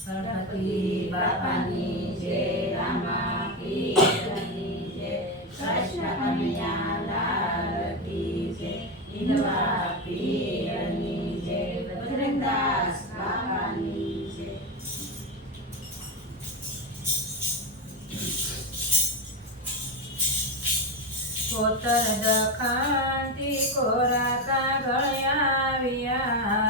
ગણપતિ બાપાની જય રામા કીર્તની જય કૃષ્ણ કન્યા લાલ કી જય ઇન્દ્રા પીરની જય બજરંગદાસ બાપાની જય પોતર દખાંતી કોરા કાગળ આવ્યા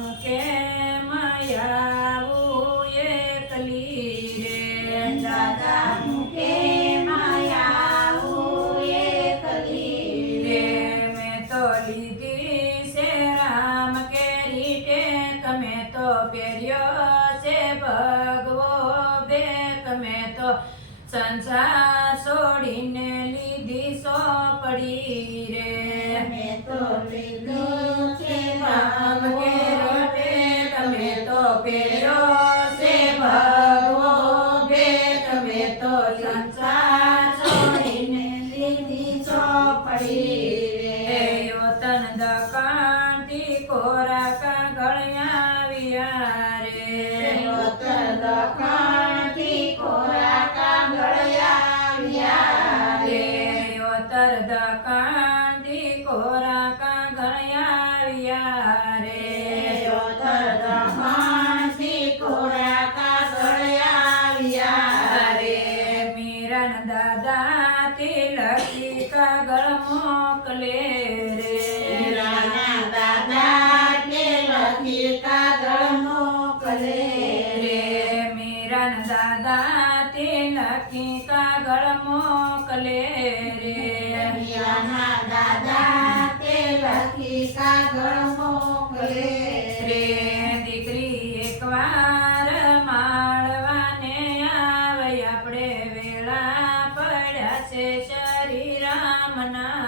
હું કેમ આવું એકલી રે દાદા હું કેમ આવું એકલી રે મેં તો લીધી છે રામ કે રીતે તો પહેર્યો છે ભગવો બે. તમે તો સંસાર છોડીને લીધી સો પડી રે. મેં તો લીધું નામ કે રોટે તમે તો પેરો છે શ્રી રામના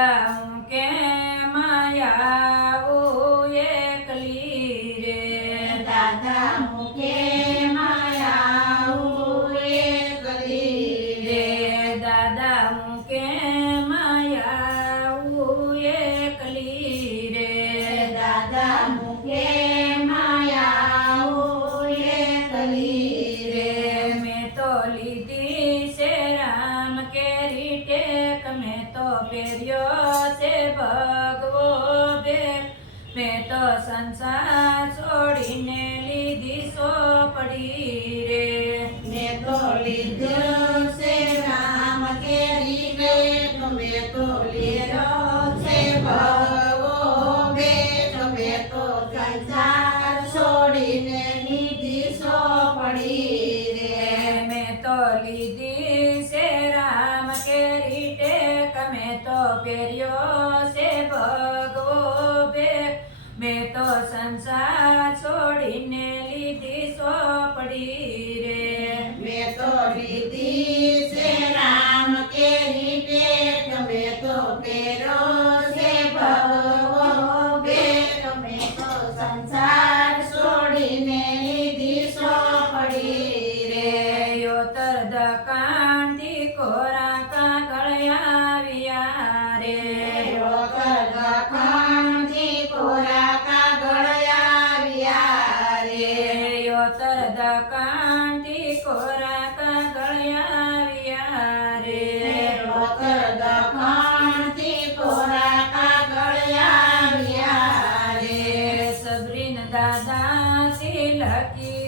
啊嗯 લીધી છે રામ કમે તો પહેર્યો છે ભગવો મેં તો સંસાર છોડીને લીધી સોપડી રે. મેં તો લીધી છે, રામ કે રીતે કમે તો પહેર્યો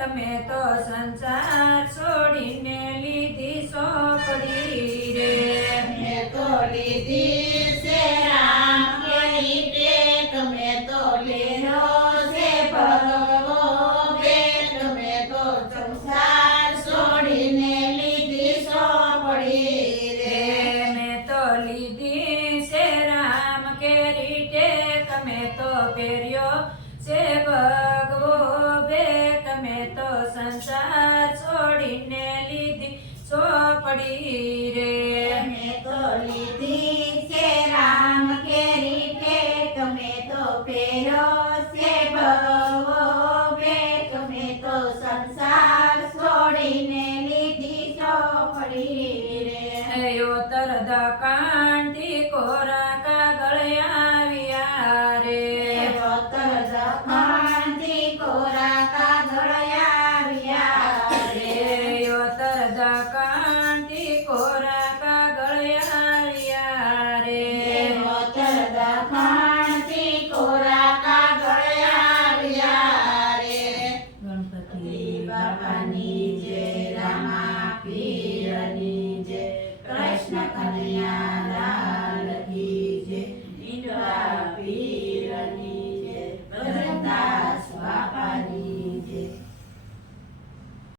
તમે તો સંસાર છોડીને લીધી સોપડી રે. મેં તો લીધી